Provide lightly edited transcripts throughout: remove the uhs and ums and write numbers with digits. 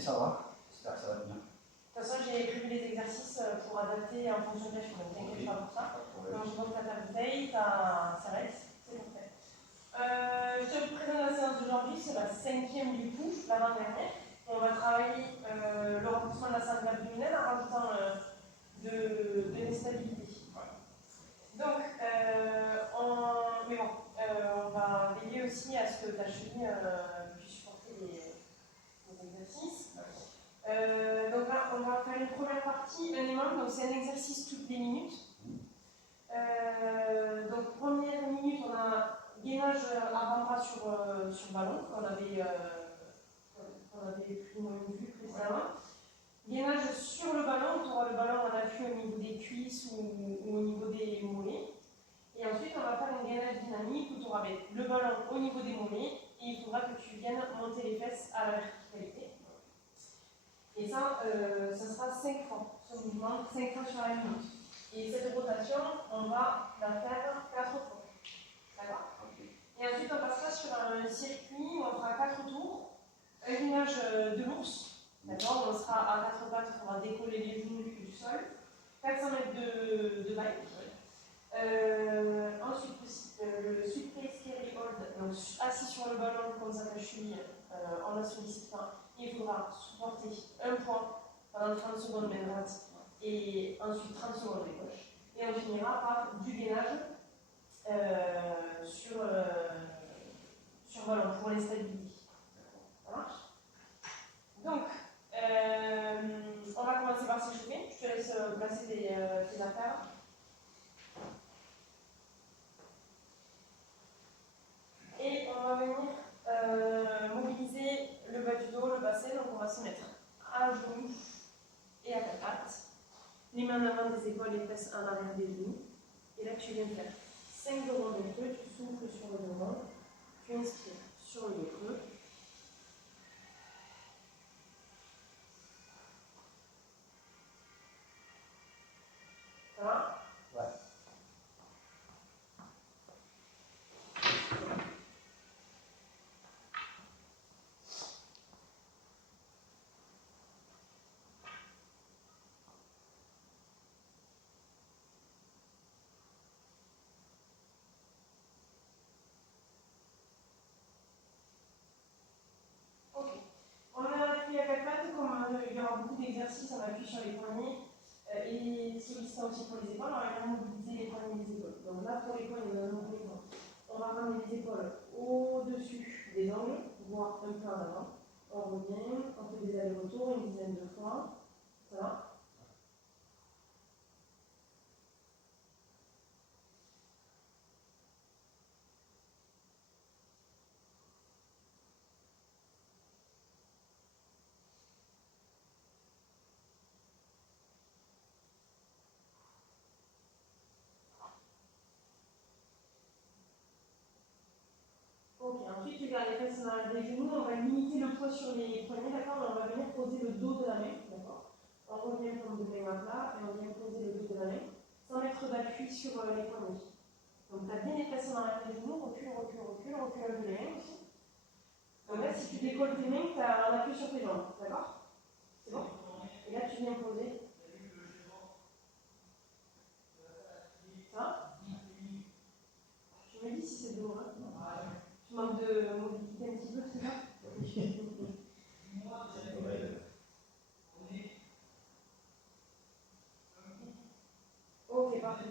ça va. J'espère que ça va bien. De toute façon, j'ai prévu les exercices pour adapter en fonction de la chute, donc t'inquiète pas pour ça. Donc je montre ta bouteille, ça reste, c'est bon fait. Je te présente la séance d'aujourd'hui, c'est la 5e du coup, l'avant-dernière. On va travailler le renforcement de la ceinture abdominale en rajoutant de l'instabilité. Donc, on va veiller aussi à ce que ta cheville puisse supporter les exercices. Donc là, on va faire une première partie, un aimant, donc c'est un exercice toutes les minutes. Donc première minute, on a gainage avant-bras sur ballon, qu'on avait pris une vue précédemment. Gainage sur le ballon, tu auras le ballon en appui au niveau des cuisses ou au niveau des mollets. Et ensuite, on va faire un gainage dynamique où tu auras le ballon au niveau des mollets et il faudra que tu viennes monter les fesses à la verticalité. Et ça, ça sera 5 fois, ce mouvement, 5 fois sur la minute. Et cette rotation, on va la faire 4 fois. D'accord? Et ensuite, on passera sur un circuit où on fera 4 tours, un gainage de l'ours. D'accord? On sera à 4 pattes, il faudra décoller les genoux du sol. 400 mètres de bike. Ensuite, le sweep place carry hold, donc assis sur le ballon comme ça, la cheville en la sollicitant. Il faudra supporter un point pendant 30 secondes main droite et ensuite 30 secondes de gauche. Et on finira par du gainage sur ballon pour l'instabilité. Ça marche? Donc, on va commencer par s'échauffer. Je te laisse placer tes affaires. Et on va venir mobiliser le bas du dos, le bassin. Donc, on va se mettre à genoux et à quatre pattes. Les mains en avant des épaules, les fesses en arrière des genoux. Et là, tu viens faire 5 de rond de creux. Tu souffles sur le devant. Tu inspires sur le dos creux. Ça va? Ouais. Ok. On a appris à quatre pattes, comme il y aura beaucoup d'exercices, on appuie sur les poignets et sollicitant aussi pour les épaules, on va vraiment mobiliser les poignets et les épaules. Donc là, pour les poignets, on va ramener les épaules au-dessus des angles, voire un peu en avant. On revient, on fait des allers-retours une dizaine de fois. Ça va? Ok, ensuite tu gardes les fesses dans l'arrière des genoux, on va limiter le poids sur les poignets, d'accord, mais on va venir poser le dos de la main, d'accord. On revient comme de main à plat et on vient poser le dos de la main, sans mettre d'appui sur les poignets. Donc tu as bien les fesses dans l'arrière des genoux, recule, recule, recule, recule un peu les mains aussi. Donc là, si tu décolles tes mains, tu as un appui sur tes jambes, d'accord? C'est bon? Et là, tu viens poser. Ça? Tu me dis si c'est douloureux. Tu manques de mobilité un petit peu, c'est ça? Ok, parfait.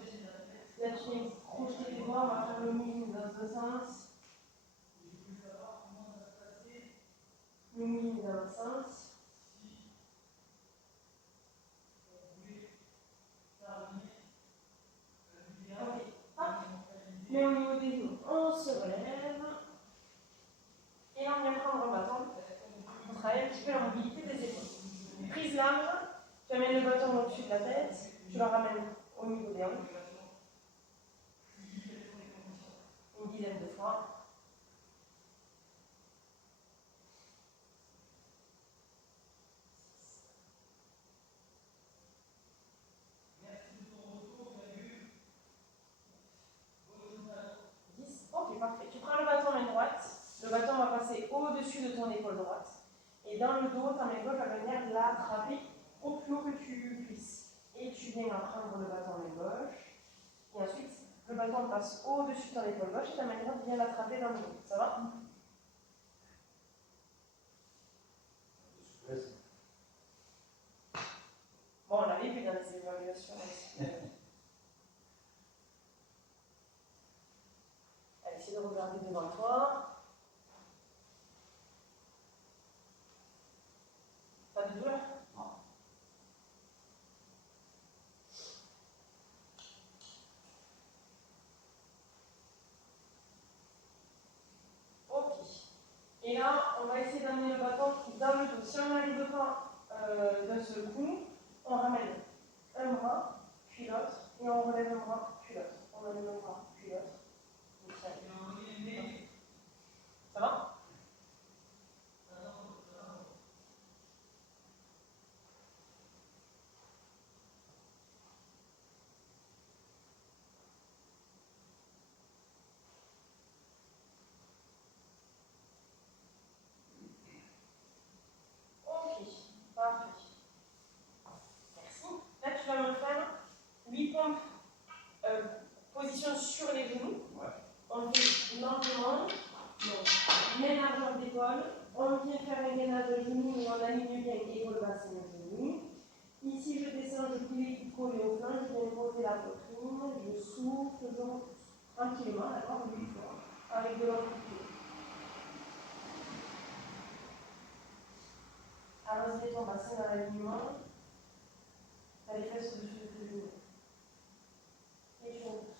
Là, tu viens projeter tes bras, on va faire le mouvement dans un sens. Le mouvement dans un sens. Ok, hop. Mais au niveau des genoux, on se relève. Et on vient prendre le bâton. On travaille un petit peu la mobilité des épaules. Prise large, tu amènes le bâton au-dessus de la tête, tu le ramènes au niveau des hanches. Une dizaine de fois. Ok, parfait. Tu prends le bâton main droite. Le bâton va passer au-dessus de ton épaule droite. Et dans le dos, ta main gauche va venir l'attraper au plus haut que tu puisses. Et tu viens prendre le bâton main gauche. Et ensuite, le bâton passe au-dessus de ton épaule gauche et ta main droite vient l'attraper dans le dos. Ça va? Bon, on l'avait vu dans les évaluations aussi. Allez, essaye de regarder devant toi. Pas de douleur? Non. Ok. Et là, on va essayer d'amener le bâton dans le dos. Si on n'arrive pas d'un seul coup, on ramène un bras, puis l'autre, et on relève un bras, puis l'autre. On relève un bras, puis l'autre. Ça va? Ok, parfait. Merci. Là, tu vas me faire 8 pompes, position sur les genoux. Ouais. On fait lentement, donc même largeur d'épaule. On vient faire un gainage de genoux où on aligne bien épaule bassin de genoux. Ici, je descends, je plie les coudes collés au flanc, je viens poser la poitrine, je souffle, je repousse. Tranquillement, d'accord, 8 fois, avec de l'autre pied. Allons-y ton bassin dans l'alignement. Tu as les fesses au-dessus de tes genoux. Et je repousse.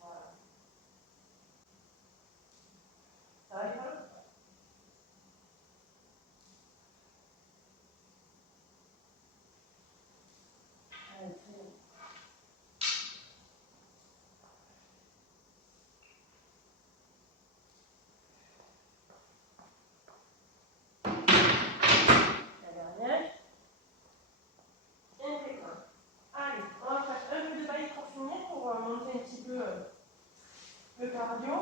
Voilà. Ça va, Épaule? Allez, très bien. La dernière. Impeccable. Allez, on va faire un peu de bail pour finir, pour monter un petit peu le cardio.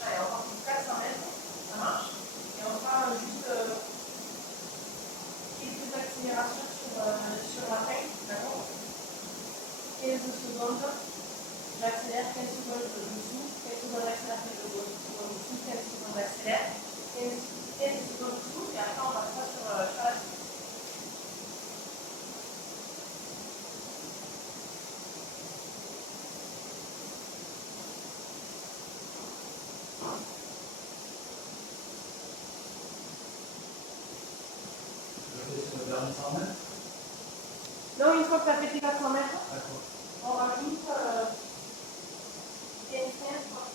Allez, on part pour 400 mètres, ça marche. Et on fera juste quelques accélérations sur la fin, d'accord? 15 secondes, j'accélère, 15 secondes, je souffle, 15 secondes d'accélération, 15 secondes de souffle, 15 secondes d'accélère, 15 secondes de souffle, et après on passe ça sur la suite. Non, une fois que tu as fait tes 400 mètres, on rajoute 15, 15, 300.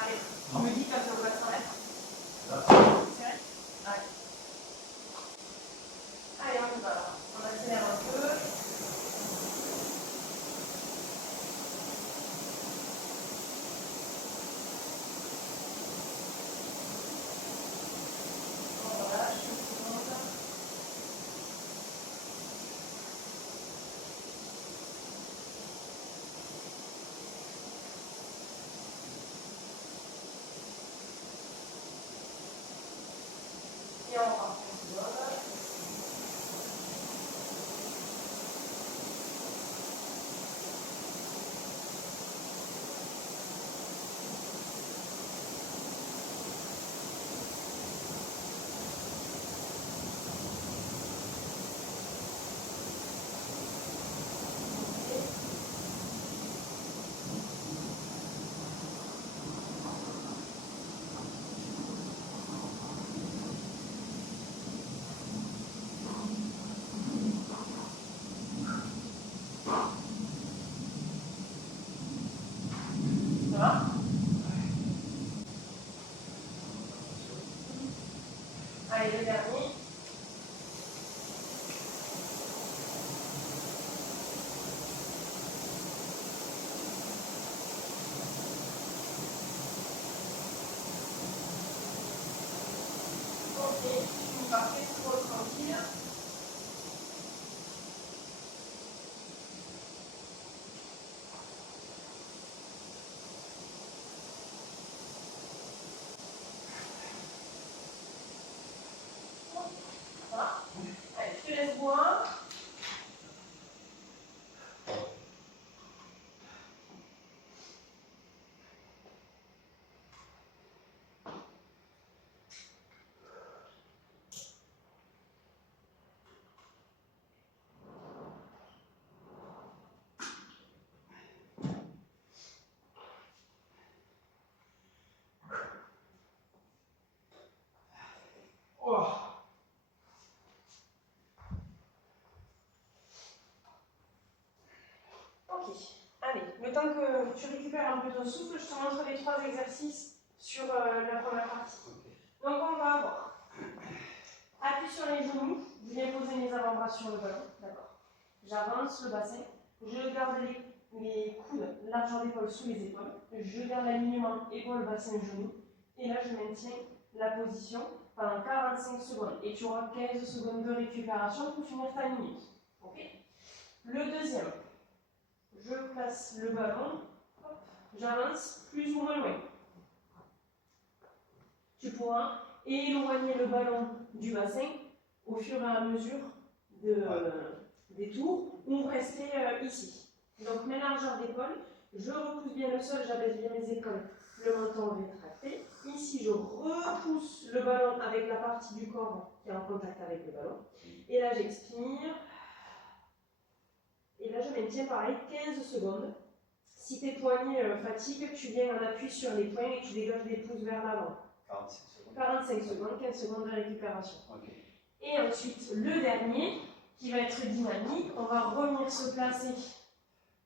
Allez, tu me dis quand tu vas 400 mètres. C'est vrai? Allez. Allez, on y va alors. On accélère un peu. On relâche une seconde. Et on rentre une seconde. Ça va? Allez, le dernier. Ok, parfait, trop tranquille. Ça va? Allez, je te laisse boire. Ok, allez, le temps que tu récupères un peu ton souffle, je te montre les 3 exercices sur la première partie. Donc on va avoir appui sur les genoux, je viens poser mes avant-bras sur le ballon, d'accord. J'avance le bassin, je garde les coudes, largeur d'épaule sous les épaules, je garde l'alignement épaule, bassin, genou, et là je maintiens la position pendant 45 secondes. Et tu auras 15 secondes de récupération pour finir ta minute. Ok. Le deuxième, je place le ballon, j'avance plus ou moins loin. Tu pourras éloigner le ballon du bassin au fur et à mesure des tours ou rester ici. Donc mes largeurs d'épaule, je repousse bien le sol, j'abaisse bien mes épaules, le menton rétracté. Ici, je repousse le ballon avec la partie du corps qui est en contact avec le ballon. Et là, j'expire. Et là, je maintiens pareil 15 secondes. Si tes poignets fatiguent, tu viens en appui sur les poings et tu dégages les pouces vers l'avant. 45 secondes, 15 secondes de récupération. Okay. Et ensuite, le dernier, qui va être dynamique, on va revenir se placer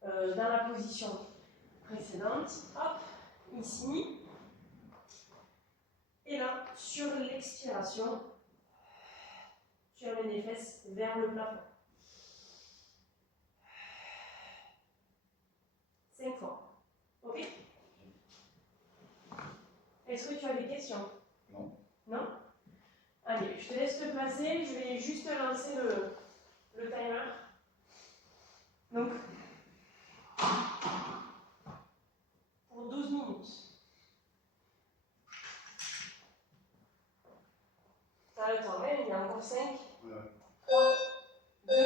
dans la position précédente. Hop, ici. Et là, sur l'expiration, tu amènes les fesses vers le plafond. 5 fois. Ok? Est-ce que tu as des questions? Non. Non? Allez, je te laisse te placer. Je vais juste lancer le timer. Donc, pour 12 minutes. T'as le temps, ouais, il y a encore 5, 3, 2, 1.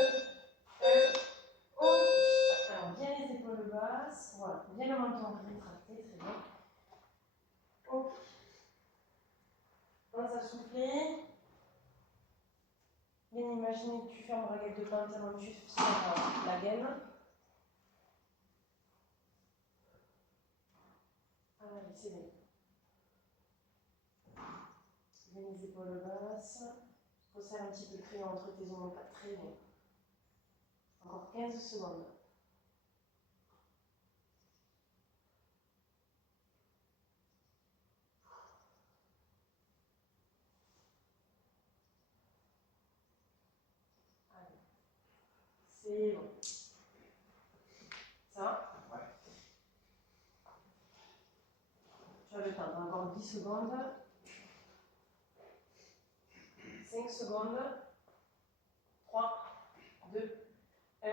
Ok. Alors, bien les épaules basses. Voilà. Bien le menton rétracté, très bien. Ok. Commence à souffler. Bien imaginer que tu fermes la baguette de pantalon, tu serres la gaine. Allez, c'est bien. Bien les épaules basses. Resserre un petit peu le crayon entre tes omoplates. Très bien. Encore 15 secondes. Allez. C'est bon. Ça va? Ouais. Tu as le temps. Encore 10 secondes. 5 secondes. 3, 2, 1.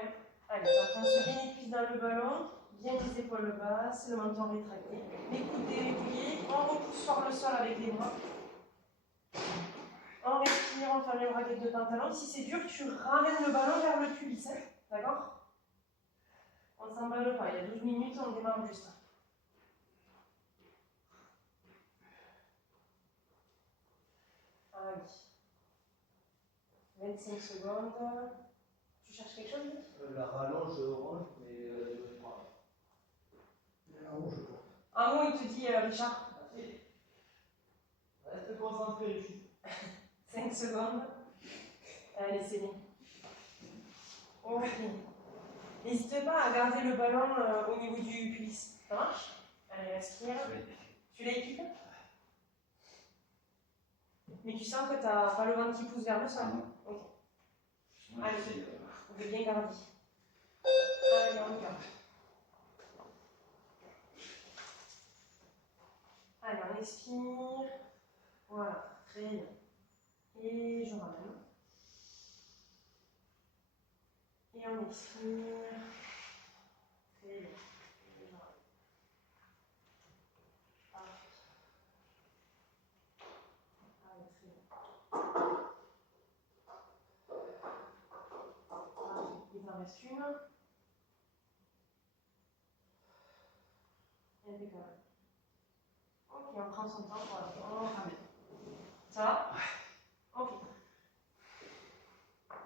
Allez, enfonce bien les cuisses dans le ballon. Bien les épaules basses, le menton rétracté. Les coudes déréglés. On repousse fort le sol avec les bras. On respire, on ferme les braguettes de pantalon. Si c'est dur, tu ramènes le ballon vers le pubis. Hein, d'accord? On ne s'emballe pas. Il y a 12 minutes, on démarre juste. Allez. 25 secondes. Tu cherches quelque chose? La rallonge orange, mais je ne pas. Un mot, je porte. Un mot, il te dit, Richard. Reste concentré ici. 5 secondes. Allez, c'est bien. Ok. N'hésite pas à garder le ballon au niveau du pubis. Ça marche? Allez, respire. Oui. Tu l'as équipé? Mais tu sens que tu n'as pas le ventre qui pousse vers le sol? Non. Ok. Moi, Allez, j'essaie, on veut bien garder. Allez, on y va. Allez, on expire. Voilà, très bien. Et je ramène. Et on expire. Très bien. Et je ramène. Parfait. Allez, très bien. Il en reste une. Impeccable. Ok, on prend son temps, voilà, on ramène. Ça va? Ok.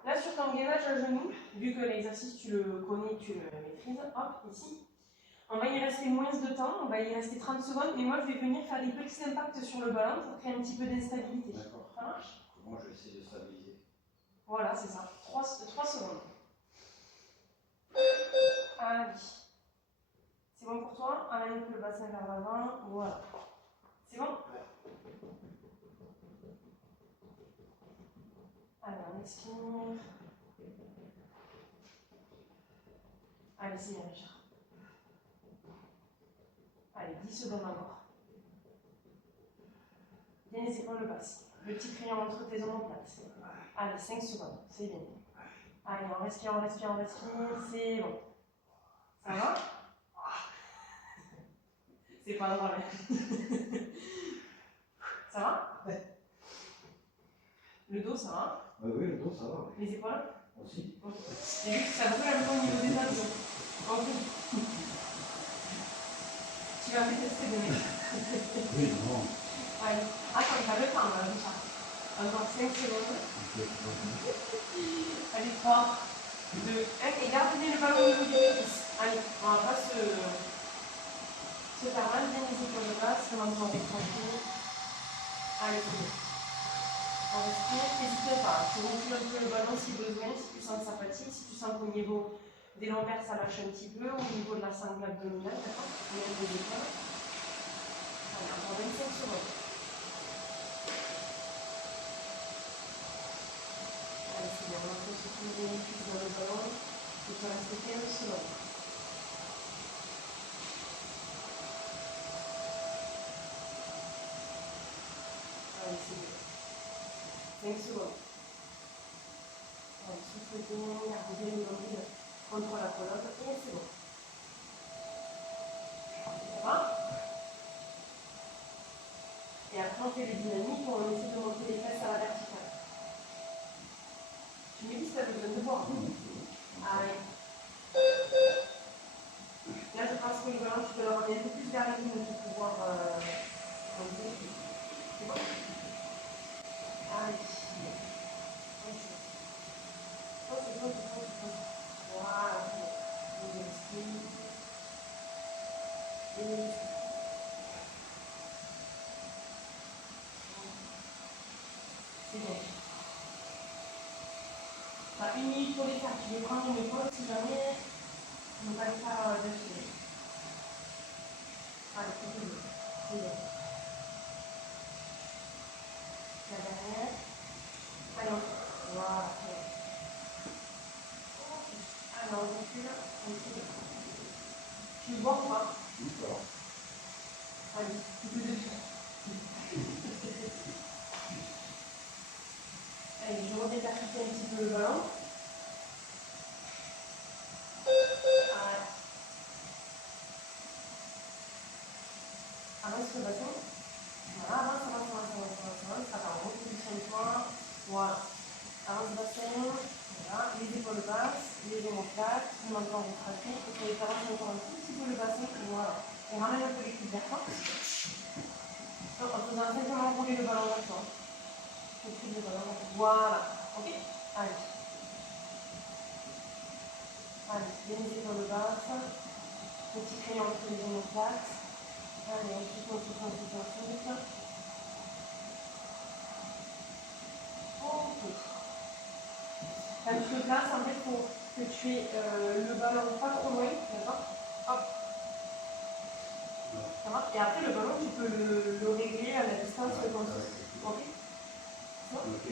Là, sur ton gainage à genoux, vu que l'exercice tu le connais, tu le maîtrises, hop, ici. On va y rester moins de temps, on va y rester 30 secondes, mais moi je vais venir faire des petits impacts sur le ballon pour créer un petit peu d'instabilité. D'accord. Ça marche? Moi, je vais essayer de stabiliser. Voilà, c'est ça. 3 secondes. Allez. C'est bon pour toi? Amène le bassin vers l'avant. Voilà. C'est bon? Allez, on expire. Allez, c'est bien, Richard. Allez, 10 secondes encore. Bien les épaules basses. Le petit crayon entre tes omoplates. Allez, 5 secondes. C'est bien. Allez, on respire, on respire, on respire. C'est bon. Ça va? C'est pas drôle. Ça va? Ouais. Le dos, ça va? Oui, le dos, ça va. Les épaules? Aussi. Ok. C'est juste que ça brûle un peu au niveau des abdos. Ok. Tu vas me tester de mettre. Oui, non. Allez. Attends, t'as le temps, là, Richard. Encore 5 secondes. Allez, 3, 2, 1. Et garde bien le ballon au niveau du cuisse. Allez, on va pas se faire mal, bien les épaules basses, le menton tranquille. Allez, c'est bon. On respire, n'hésite pas. Tu recules un peu le ballon si besoin, si tu sens que ça fatigue, si tu sens qu'au niveau des lombaires ça lâche un petit peu, au niveau de la sangle abdominale, d'accord? Au niveau des épaules. Allez, encore 25 secondes. Allez, c'est bien, on va se soulever les cuisses dans le ballon. Il te reste 15 secondes. Allez, c'est bien. 5 secondes. Allez, souffle bien, garde bien le nombril contre la colonne et c'est bon. Ça va? Et après on fait les dynamiques, on essaie de monter les fesses à la verticale. Tu me dis si tu as besoin de voir. Allez. Là je pense que le ballon tu peux le ramener un peu plus vers la ligne pour pouvoir monter. C'est bon? Allez. Voilà. On expire. Et c'est bon. T'as 1 minute pour les faire. Tu vais prendre une pause si jamais on ne va pas le faire d'affilée. Allez, continue. C'est bon. La dernière. Allez, voilà. Alors, on recule. Tu le vois ou pas? D'accord. Allez, tu peux le faire. Allez, je redépercute un petit peu le ballon. Allez. Avance le bassin. Voilà, avance. Ça va, repositionne-toi. Voilà. Avance le bassin. Voilà, les épaules basses, les omoplates, le menton retracté. Il faut les avancer encore un tout petit peu le bassin. Voilà. Et ramène un peu les cuisses vers toi. En faisant simplement rouler le ballon vers toi. Le ballon. Voilà. Ok? Allez. Allez, bien les épaules basses. Petit crayon entre les omoplates. Allez, on souffle. Ok. Quand tu te places, en fait, il faut que tu aies le ballon pas trop loin, d'accord? Hop. Ça va? Et après, le ballon, tu peux le régler à la distance que tu veux. Ok? Ok.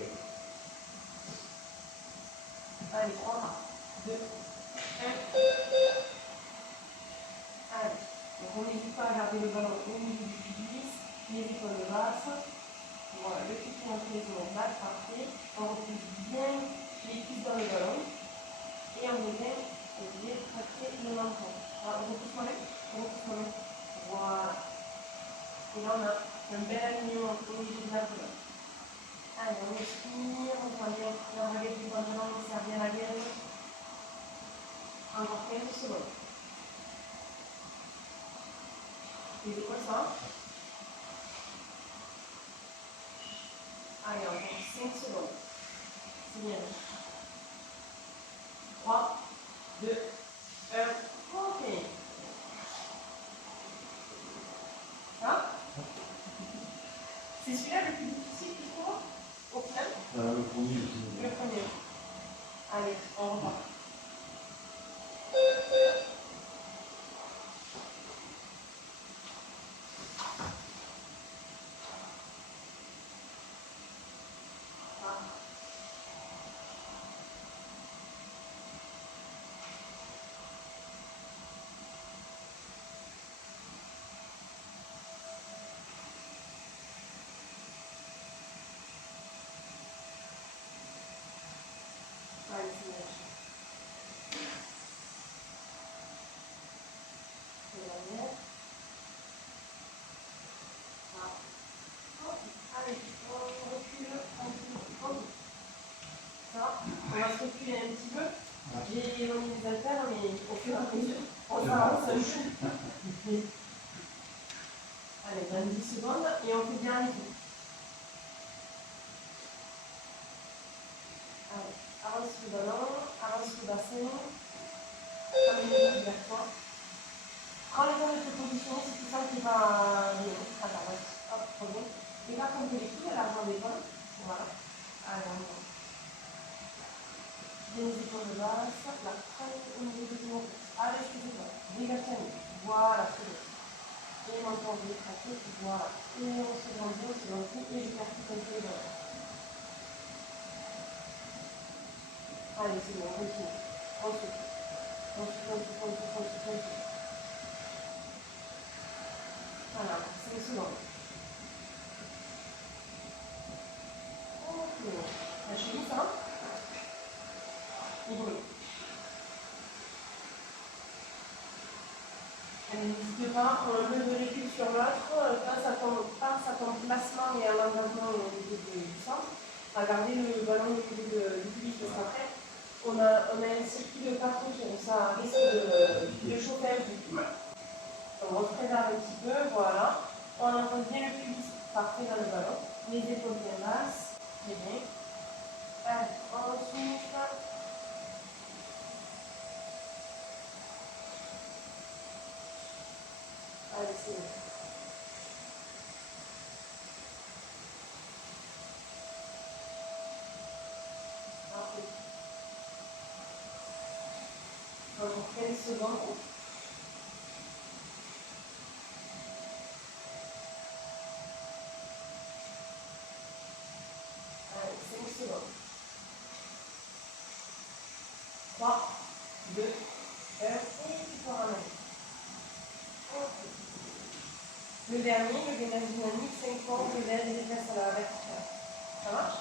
Allez, 3, 2, 1. Allez. Donc, on n'hésite pas à garder le ballon au niveau du cuisse, les épaules basses. Voilà, le petit pied entre quasiment plat, parfait. On repousse bien les cuisses dans le ballon. Et on vient tracter le menton. Voilà, on repousse moi-même. Voilà. Et là, on a un bel alignement au milieu de la colonne. Allez, on expire, on va bien la baguette du pantalon, on servir à guérir. Encore 15 secondes. Les épaules, ça va? Allez, encore 5 secondes. C'est bien. 3, 2, 1. Ok. Ça va? C'est celui-là le plus difficile pour toi, au final? Le premier aussi. Le premier. Allez, on repart. Allez, c'est bien. C'est la mienne. Voilà. Ok. Allez, on recule. Ça va? On va se reculer un petit peu. J'ai éloigné les haltères, mais au fur et à mesure, on s'avance. Allez, dans 10 secondes, et on fait bien les coups. Allez, avance le ballon, avance le bassin, amène le coude vers toi. Prends le temps de te positionner si tu sens qu'il va bien. Attends, vas-y, hop, reviens. Écarte un peu les coudes à l'arrière des épaules. Voilà. Allez, on y va. Bien les épaules basses, la traîne au niveau de ton tête. Allez, excusez-moi, dégage ta nuque. Voilà, c'est bon. Et maintenant, on va craquer, voilà. Et on se grandit, et j'écarte un peu les bras. Allez, c'est bon, on continue. Ensuite. Voilà, 5 secondes. Ok. La cheville, ça va? Et brûle. Allez, n'hésitez pas, on enlève le recul sur l'autre, face à ton placement et à l'engagement au niveau du centre. On va garder le ballon au niveau du public, parce qu'après, on a un circuit de cartouche, donc ça risque de chauffer un peu. On représerve un petit peu, voilà. On entend bien le pubis parfait dans le ballon. Les épaules bien basses, très bien. Allez, on souffle. Allez, c'est bon. Parfait. Encore 15 secondes. Allez, 5 secondes. 3, 2, 1, et tu peux ramener. Okay. Le dernier, le gainage dynamique, 5 pompes, le lèvres et les fesses à la verticale. Ça marche?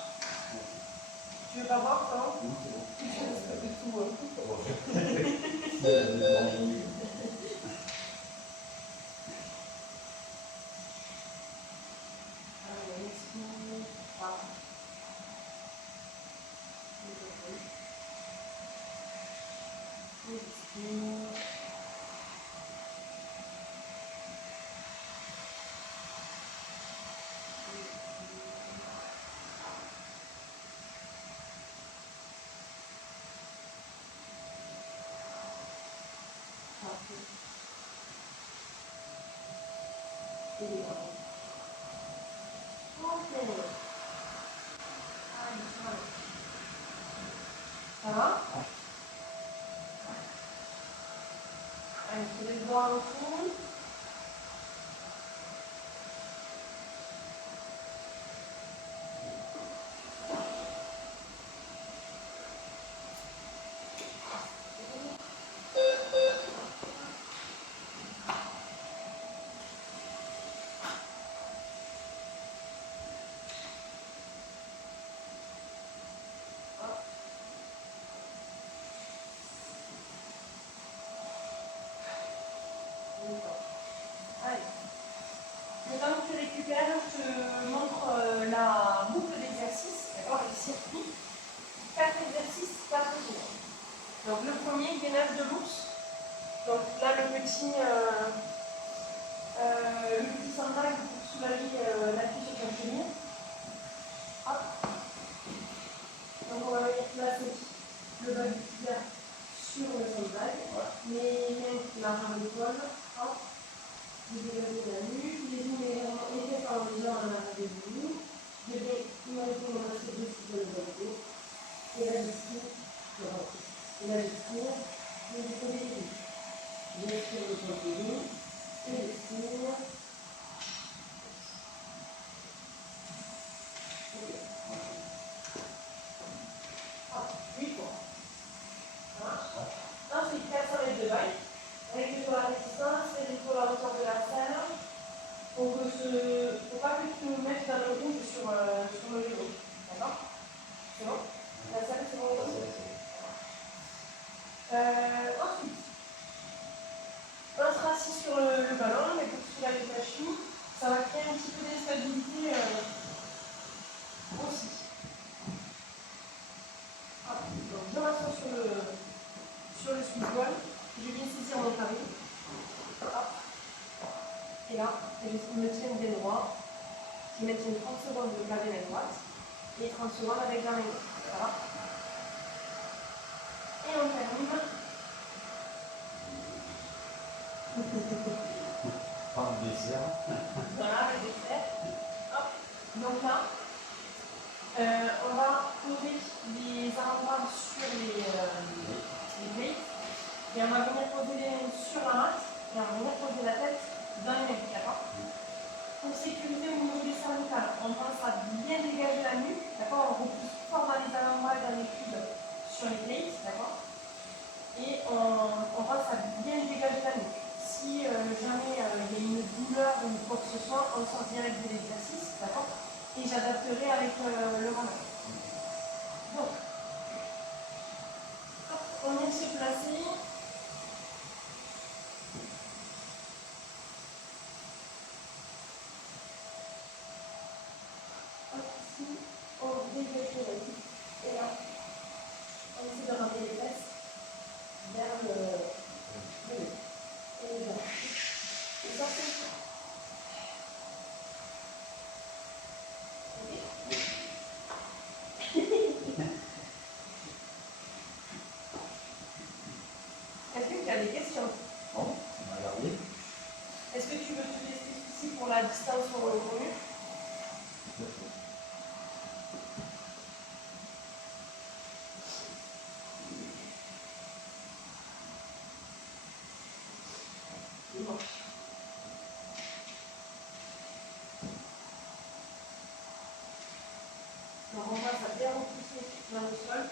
Tu veux pas voir, ça va? Non, c'est bon. Je risque de tout. Allez, expire. Parfait. Expire. Parfait. Et les bras. Ok. Allez, ça va. Ça va? Allez, je te laisse voir un coup. gainage de l'ours. Donc là, le petit sandbag pour soulager l'appui sur ton cheville. Hop. Donc on va venir placer le bas du cuillère sur le sandbag. Les mains largement l'épaule. Hop. Vous dégagez la nuque. Les genoux légèrement étaient par les jambes en arrière des genoux. Je vais imaginer mon assiette dessus de le dos. Et là, j'estime. Et là, j'estime. Je vais poser les genoux. J'estime le point de genoux. Et j'estime. Ah, 8 fois. Ça marche. Ensuite, 400 mètres de bail. Règle sur la résistance, et sur la hauteur de la selle. Faut pas que tu nous mettes dans le rouge sur le vélo. D'accord? C'est bon? La selle, c'est bon aussi? Ensuite, on sera assis sur le ballon, mais pour soulager la cheville, ça va créer un petit peu d'instabilité aussi. Ah, donc je m'assois sur le sous-voile, je viens saisir mon carré. Hop. Et là, je me tiens bien droit. Je maintiens 30 secondes de la main droite et 30 secondes avec la main gauche. Ça va? Et on termine. Par le dessert. Voilà, le dessert. Hop. Donc là, on va poser les avant-bras sur les plates. Et on va venir poser les mains sur la mat. Et on va venir poser la tête dans les mains. D'accord? Pour sécuriser au niveau des cervicales, on pense à bien dégager la nuque. D'accord? On repousse fort dans les avant-bras et dans les culs sur les plates. D'accord? Et on pense à bien dégager la nuque. Si jamais il y a une douleur ou quoi que ce soit, on sort direct de l'exercice, d'accord? Et j'adapterai avec le ramage. Donc, hop, on vient de se placer. Hop, ici, on dégage la nuque. Et là, on essaie de ramener les fesses vers le nez. Et les bras. Et sortez. Est-ce que tu as des questions? Bon, on va regarder. Est-ce que tu veux te laisser souci pour la distance au mur? Bon. Donc on passe à bien repousser dans le sol.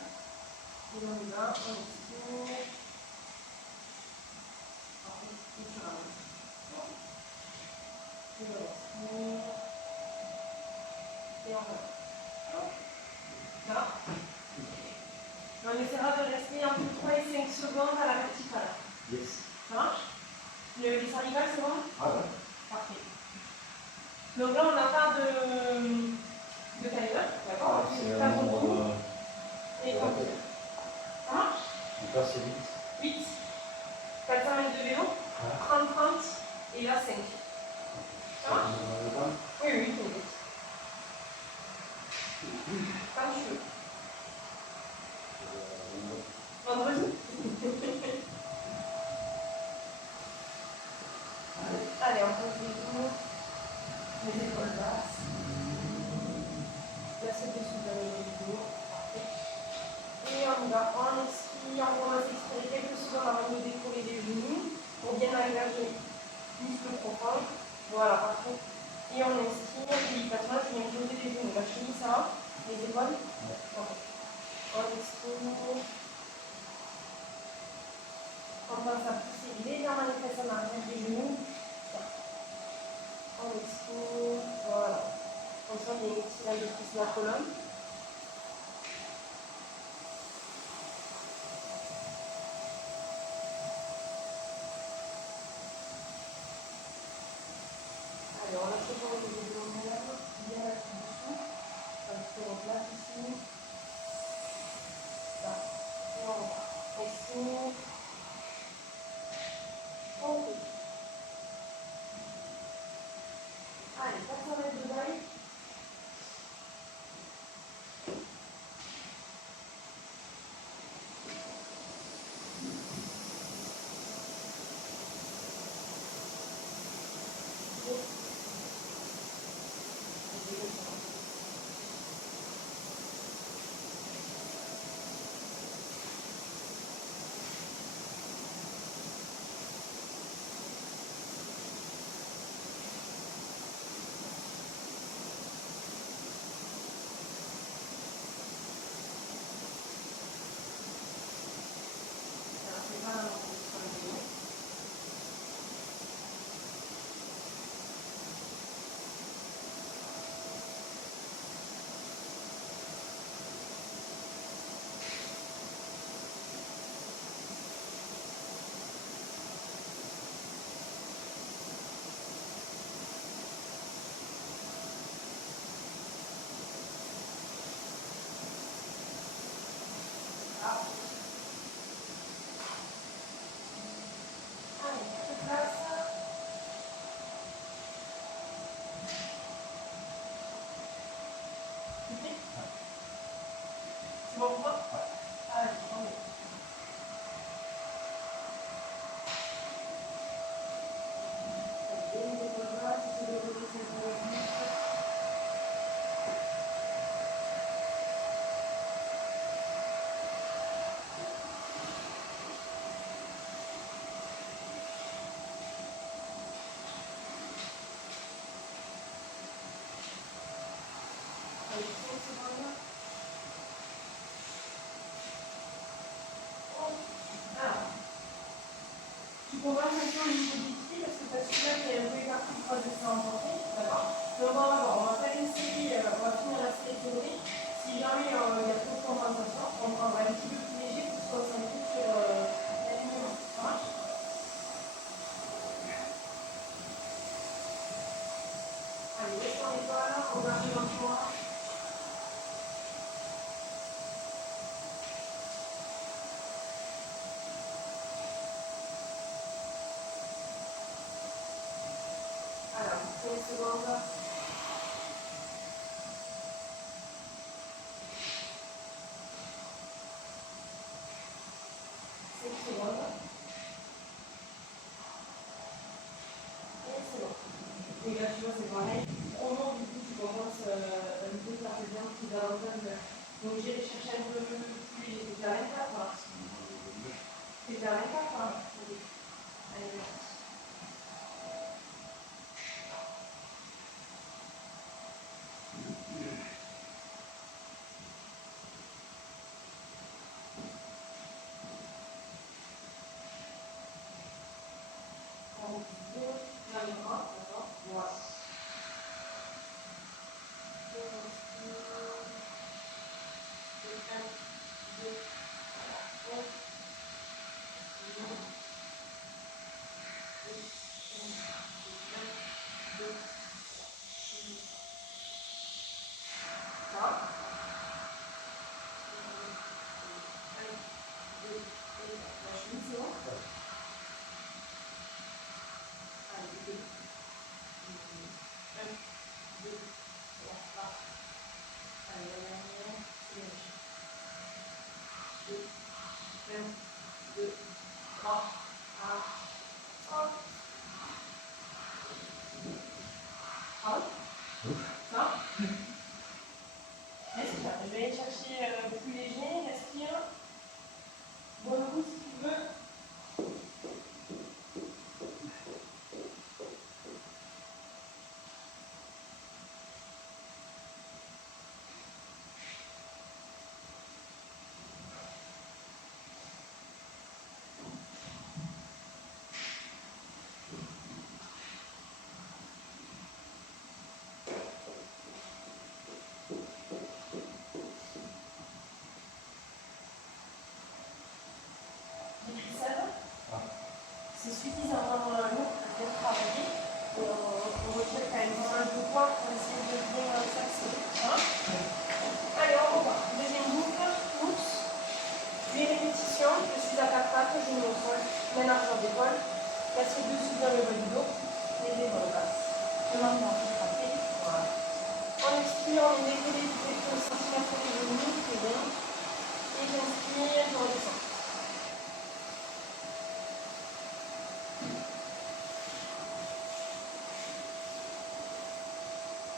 Et on y va, on expire. Et tu ramènes. Et on expire. Et on va. Ça va? On essaiera de rester entre 3 et 5 secondes à la verticale. Yes. Ça marche? Les cervicales, c'est bon? Ah ouais. Parfait. Donc là, on n'a pas de timer, d'accord? C'est Pas un beaucoup. nombre Et tranquille. Ça marche? Donc là, c'est vite. 8. 400 mètres de vélo. 30-30. Et là, 5. Ça marche? Oui, oui, t'inquiète. Comme tu veux. Vendredi? Allez, on pose les genoux, les épaules basses. L'assiette dessous de les genoux. Parfait. Et on y va. On expire, on commence à expirer quelques secondes avant de décoller les genoux pour bien engager les muscles profonds. Voilà, parfait. Et on inspire délicatement, je viens poser les genoux. La cheville, ça va? Les épaules? Ok. On expire. On pense à pousser légèrement les fesses en arrière des genoux. On expire. Voilà. Comme ça, on étire un peu plus la colonne. Allez, on lâche toujours les abdominales, bien là-dessus dessous. On se replace ici. Là. Et on repart. Expire. vois pourquoi? Ah, tant mieux. Allez, les bras, si c'est le côté, c'est le buste. Allez, 5 secondes. Alors, tu comprends maintenant le niveau du pied parce que celui-là qui est un peu écarté, je crois que c'est emporté. D'accord. Donc on va faire une série, on va finir la série théorique. Si jamais il y a trop de compensation, on prendra un petit peu plus léger pour se concentrer sur l'alignement. Ça marche? Allez, laisse ton épaule, on arrive en toi. Alors, 15 secondes. 5 secondes. Et c'est bon. Et là, tu vois, c'est pareil. Au moment du coup, tu commences un peu par tes jambes qui davantage. Donc, j'irai chercher un peu plus. T'es vers 24, hein. T'es vers 24, hein. Allez, merci. Dans les bras, d'accord. Voilà. Je vais aller chercher plus léger, respire. Bon coup si tu veux. C'est suffisamment lourd pour bien travailler. On retire quand même pas mal de poids pour essayer de bien s'axer. Hein? Allez, on repart. Deuxième boucle, pouce. 8 répétitions. Je suis à 4 pattes, genou au sol, main largeur d'épaule. Casser dessus dans le bas du dos. Les épaules basses. Je m'entends, je frappe. Voilà. On expire, on est décollé du pectoraux centimètre des genoux, c'est bien. Et j'inspire, je redescends.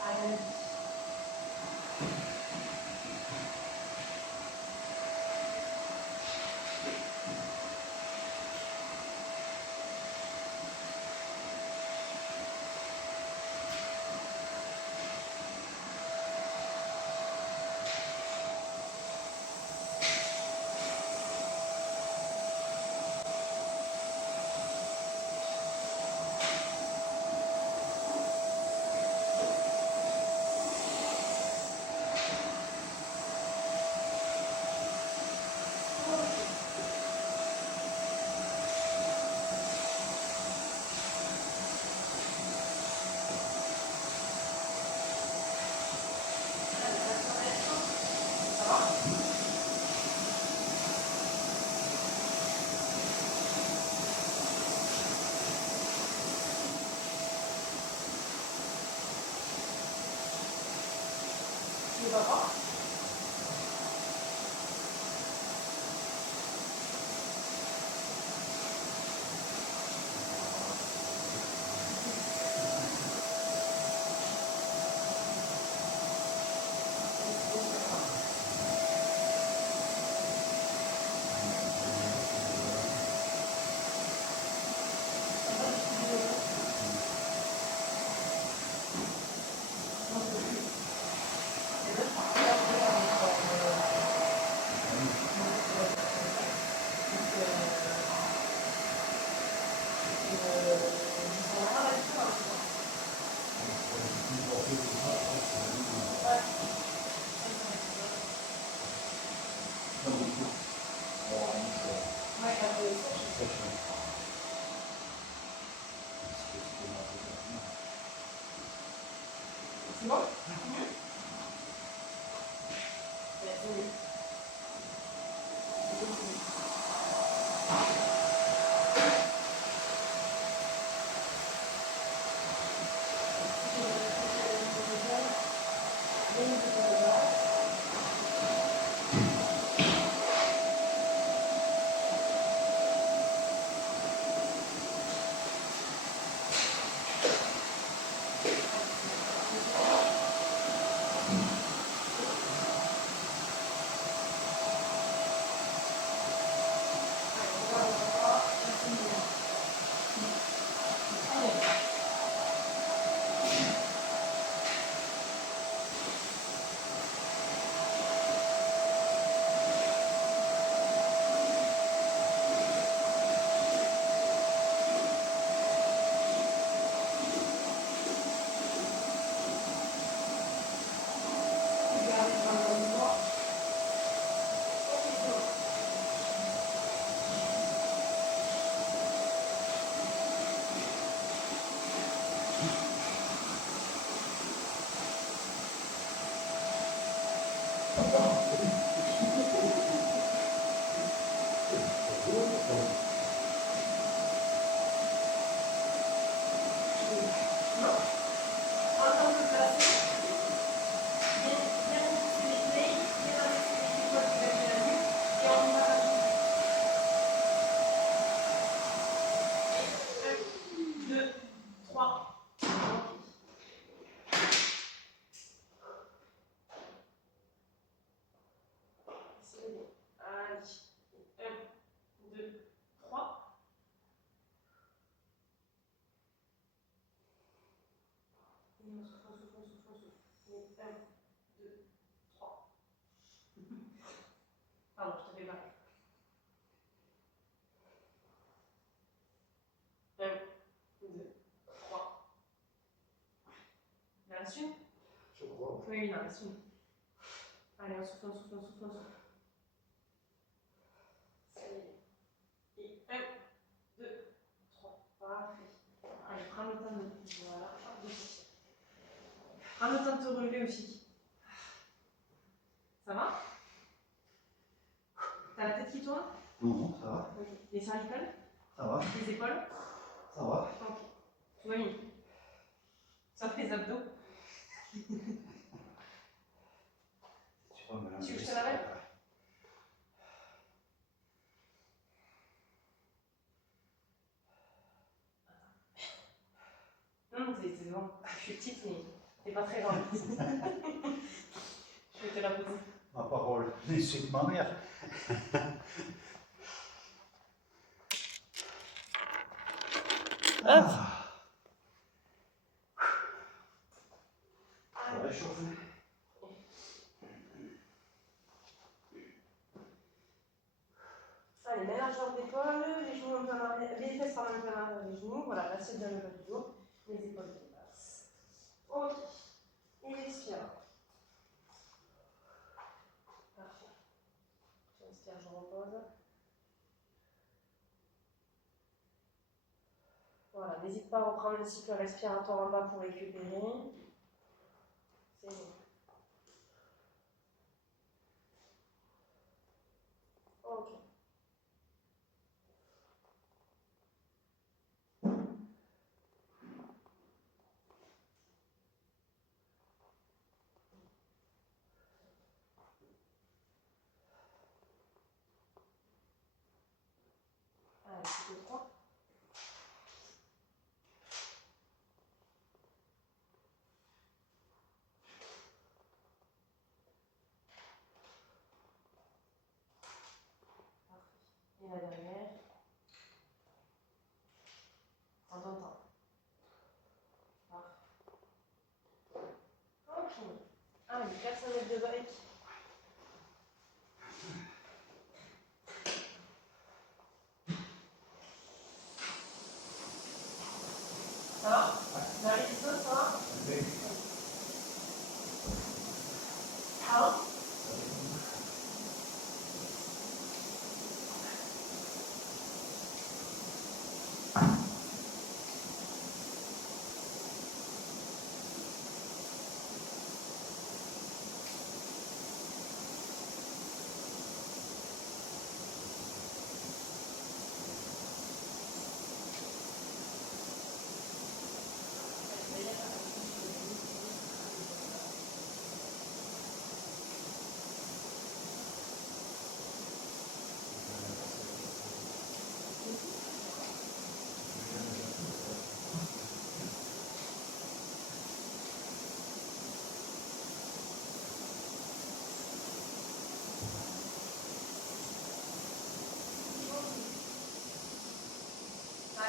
Allez. Tu vas voir. Très chouette. C'était ma préparation. C'est bon? C'est mieux? Ouais, c'est mieux. C'est bon. Pardon, je te fais pareil. 1, 2, 3. Il en reste une? Je crois. Oui, il en reste une. Allez, on souffle, on souffle, on souffle, on souffle. Ça y est. Et 1, 2, 3. Parfait. Allez, prends le temps de... Voilà, hop, de sortir. Prends le temps de te relever aussi. Ça va? T'as la tête qui tourne? Non, ça va. Ok. Les cervicales? Ça va. Les épaules? Ça va. Ok. Tout va bien. Sauf les abdos. Tu peux me Tu veux que je te la mette? Non, c'est bon. Je suis petite, mais t'es pas très grande. Je vais te la poser. Ma parole, c'est ma mère. Ah. Ça va réchauffer. Allez, mets largeur d'épaule, les genoux un peu en arrière, les fesses par un peu en arrière des genoux. Voilà, l'assiette dans le bas du dos, les épaules dépassent. Ok. Et expire. Parfait. J'inspire, je repose. Voilà, n'hésite pas à reprendre le cycle respiratoire en bas pour récupérer. C'est bon. Ok. Allez, cycle 3.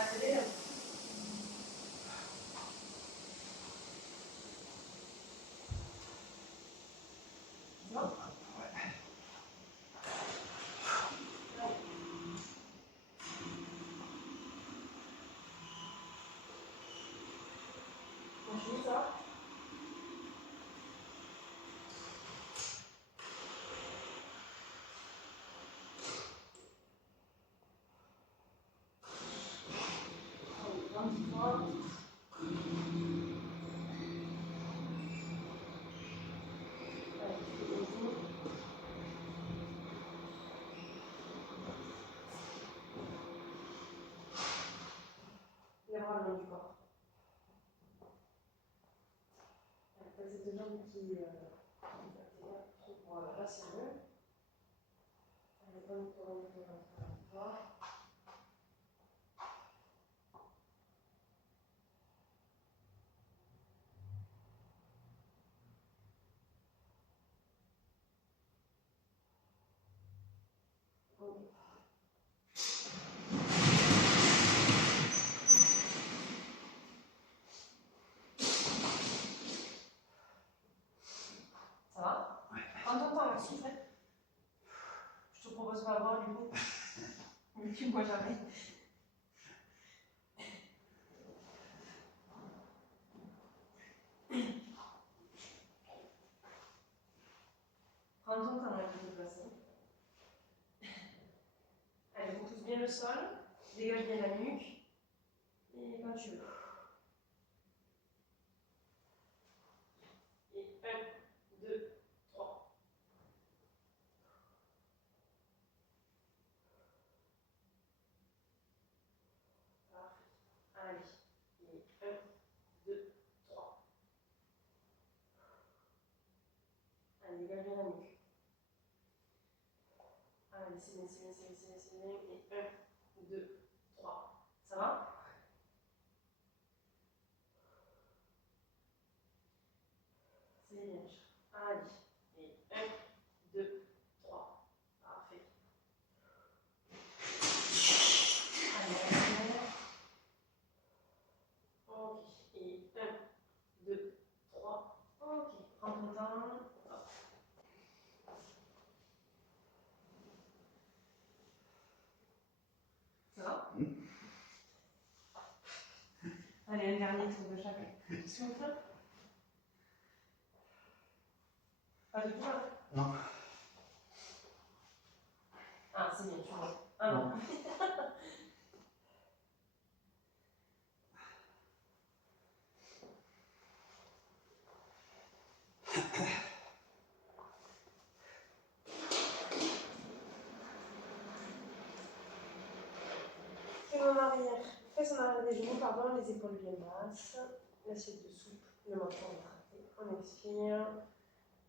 Accélère. Tu vois? Continue ça. Les bras le long du corps. T'as ces deux jambes qui voilà, là c'est mieux. Allez, bonne tournée, voilà. Ça va? En ton temps, Maxime, je te propose pas voir du coup. Mais tu ne vois jamais. Prends ton temps avec te déplacer. Allez, on pousse bien le sol, dégage bien la nuque. Et quand tu veux. Et 1, 2, 3. Allez. Et 1, 2, 3. Allez, dégage bien la nuque. Allez, c'est bien, c'est bien, c'est bien, c'est bien, c'est bien. Et 1, 2, 3. Ça va? C'est bien. Allez. Et 1, 2, 3. Parfait. Allez, derrière. Ok. Et 1, 2, 3. Ok. Prends ton temps. Hop. Ça va? Allez, un dernier tour de chaque. Souffle. Pas de toi? Non. Ah, c'est bien, tu vois. Ah non. En arrière. Fais en arrière des genoux, pardon, les épaules bien basses. L'assiette de soupe, le menton rétracté. On expire.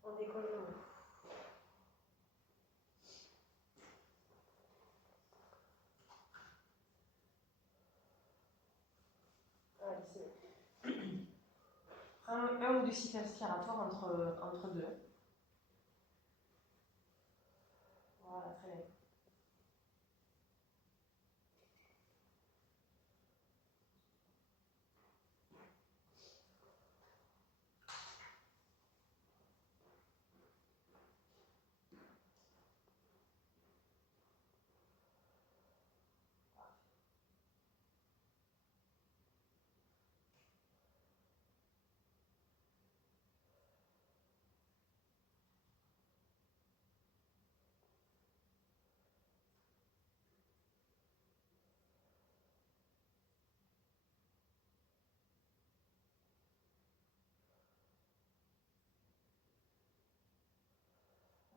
On décolle le dos. Allez, c'est bon. Un ou deux cycles respiratoires entre deux. Voilà, très bien.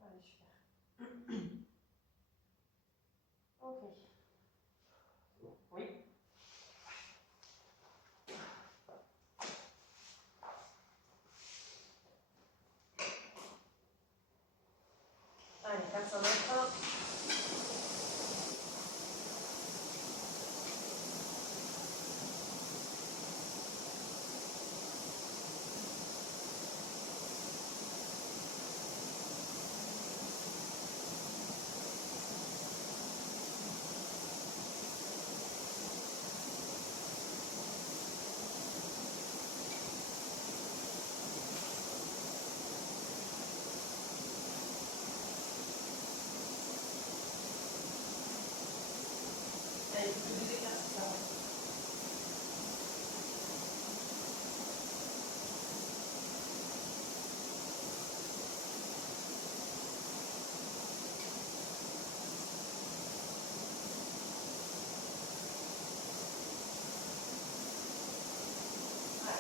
Allez, super. Ok. Oui. Allez, 400 mètres.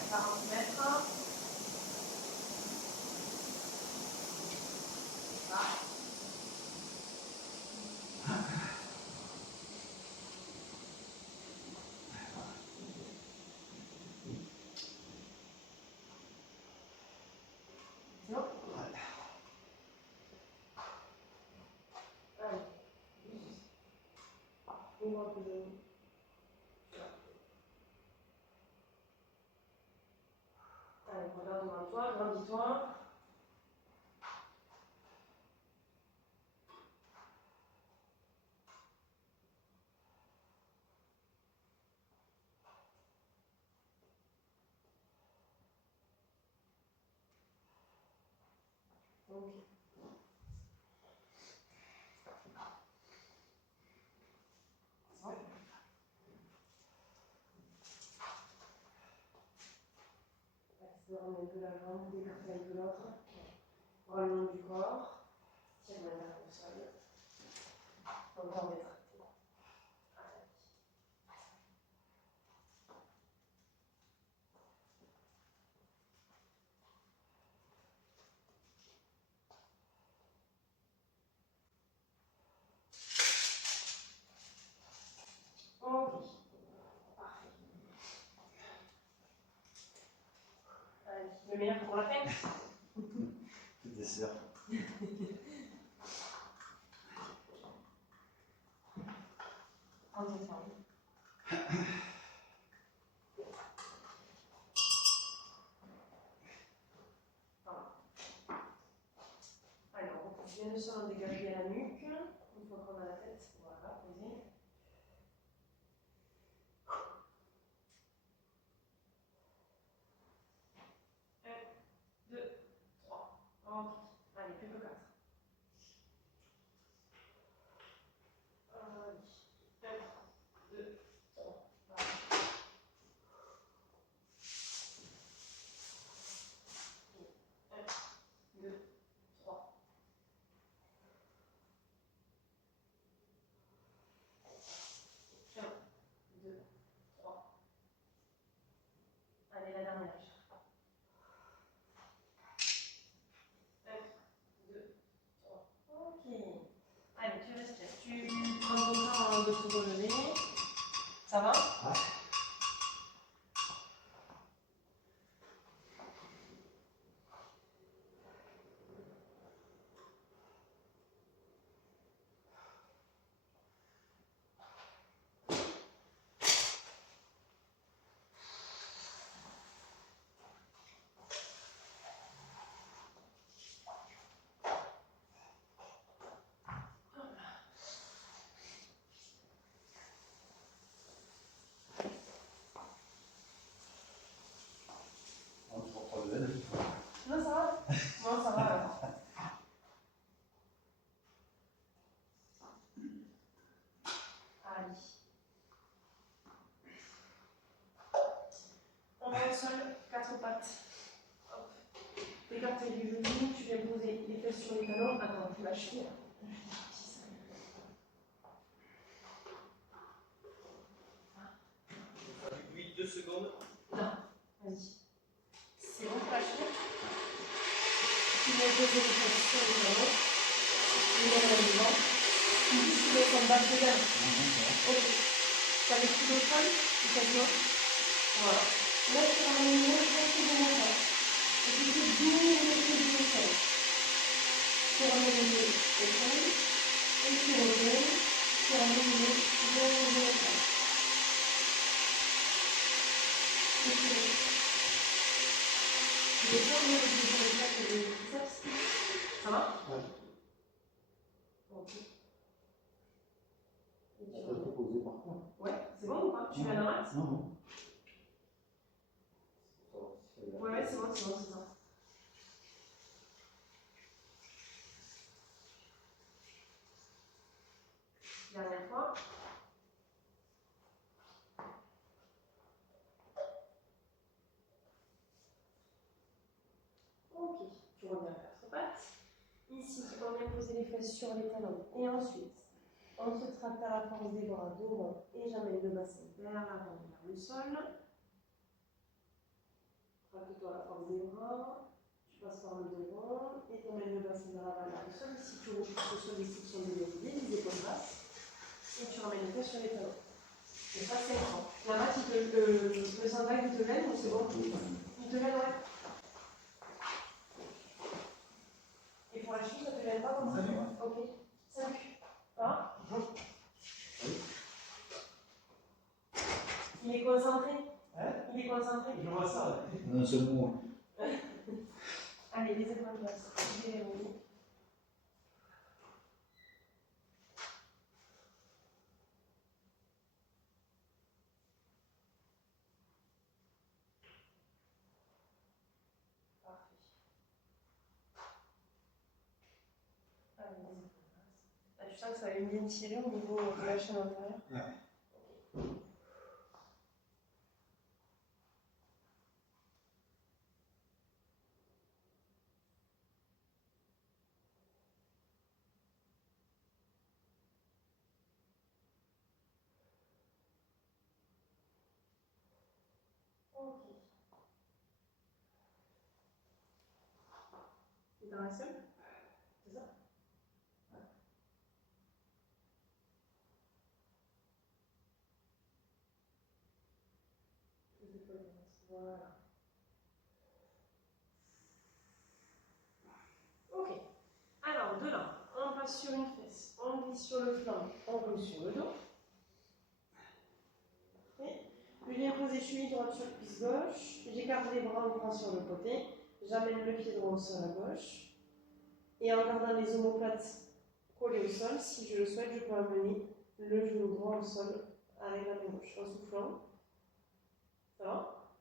40 mètres. Non. Allez. Ouvre un peu de... Allez, regarde devant toi, grandis-toi. Ok. On met un peu la jambe, d'écarter un peu l'autre. Bras le long du corps. Tire la main au sol. Encore détracté. Ok. Parfait. Allez, le meilleur pour la fin. Le dessert. En détente. Alors, on pousse bien le sol, on dégage bien la nuque. Une fois qu'on a la tête, voilà, posé. 1, 2, 3. Ok. Allez, plus que 4. Allez. 1, 2, 3. Voilà. 1, 2, 3. 1, 2, 3. Allez, la dernière. 1, 2, 3. Ok. Allez, tu respires. Tu prends ton temps de te relever. Ça va? Ouais. On ne voit pas le L. Non, ça va? Non, ça va alors. Allez. On va au sol, 4 pattes. Hop. Écarté du genou, tu viens poser les fesses sur les talons. Attends, tu lâches bien. 2 secondes. Non, vas-y. C'est bon, tu lâches bien. Tu viens poser les fesses sur les talons. Les mains dans le devant. Tu laisses en bas de gamme. Ok. Tu as les coudes au sol, tu fais bien. Voilà. Là, tu ramènes les mains presque de mon corps. Et tu fais bien les coudes au sol. Tu ramènes les mains au sol. Et tu reviens. Tu ramènes les mains bien au sol. Et tu reviens. Tu descends bien les plaques et les biceps. Ça va? Ouais. Ok. Et tu On peut reviens. te poser par contre. Ouais, c'est bon ou pas? Tu viens à la max? Non, non. Ouais, c'est bon, c'est bon, c'est ça. Dernière fois. Ok, tu reviens à 4 pattes. Ici, on vient poser les fesses sur les talons. Et ensuite, on se tracte à la force des bras devant et j'amène le bassin vers l'avant, vers le sol. Traque-toi la forme des bras. Tu passes par le devant et t'emmènes le bassin vers la barre du sol. Et si tu rouges que ce soit des sections développées, les épaules basses, et tu ramènes le test sur les talons. Et ça, c'est grand. La mat, le sandbag, il te l'aide ou c'est bon? Il te l'aide, ouais. Et pour la cheville, ça te l'aide pas comme ça? Ok. Salut. Ah. Il est concentré. Hein? Il est concentré. Je vois ça. Un seul mot. Allez, les épaules basses. Je vais les rouler. Parfait. Allez, les épaules basses. Ah, tu sens que ça va bien tirer au niveau de la chaîne inférieure? Ouais. Ok. Et dans la seule? C'est ça? Les épaules basses. Voilà. Ok. Alors, de là, on passe sur une fesse, on glisse sur le flanc, on roule sur le dos. Je viens poser cheville droite sur cuisse gauche, j'écarte les bras, on prend sur le côté, j'amène le pied droit au sol à gauche, et en gardant les omoplates collées au sol, si je le souhaite, je peux amener le genou droit au sol avec la main gauche, en soufflant. Ça va?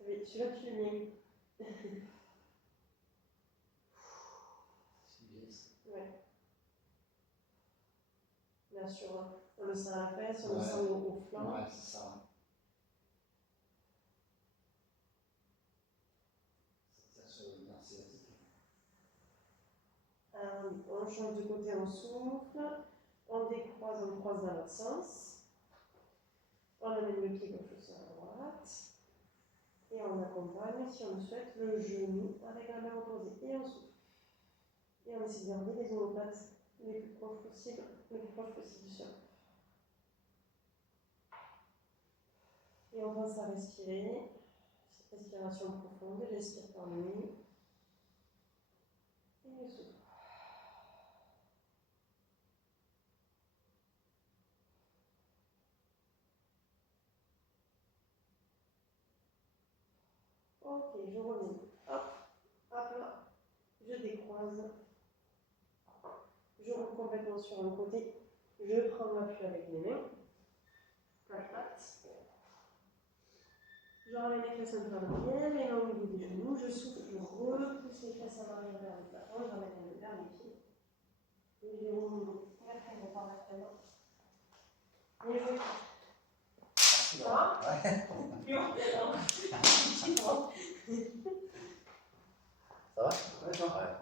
Celui-là, tu l'aimes bien. Ouais. Bien sûr, on le sent à la fesse, on le sent au flanc. Ouais, c'est ça. Ça se remercie. On change de côté, on souffle, on décroise, on croise dans l'autre sens, on amène le pied gauche au sol à droite, et on accompagne, si on le souhaite, le genou avec la main opposée, et on souffle. Et on essaie de garder les omoplates les plus proches possible, du sol. Et on pense à respirer, respiration profonde, j'expire par le nez, et je souffle. Ok, je reviens. Hop, hop là, je décroise. Je roule complètement sur un côté. Je prends l'appui avec mes mains. Clac, clac. Je ramène les fesses un peu en arrière, les mains au niveau des genoux. Je souffle, je repousse les fesses en arrière vers le plafond. Je ramène les mains vers les pieds. Et je les roule vertèbre par vertèbre. Et je vais. Ça va? Ouais. Plus haut. Ça va? Ouais, ça va. Ouais.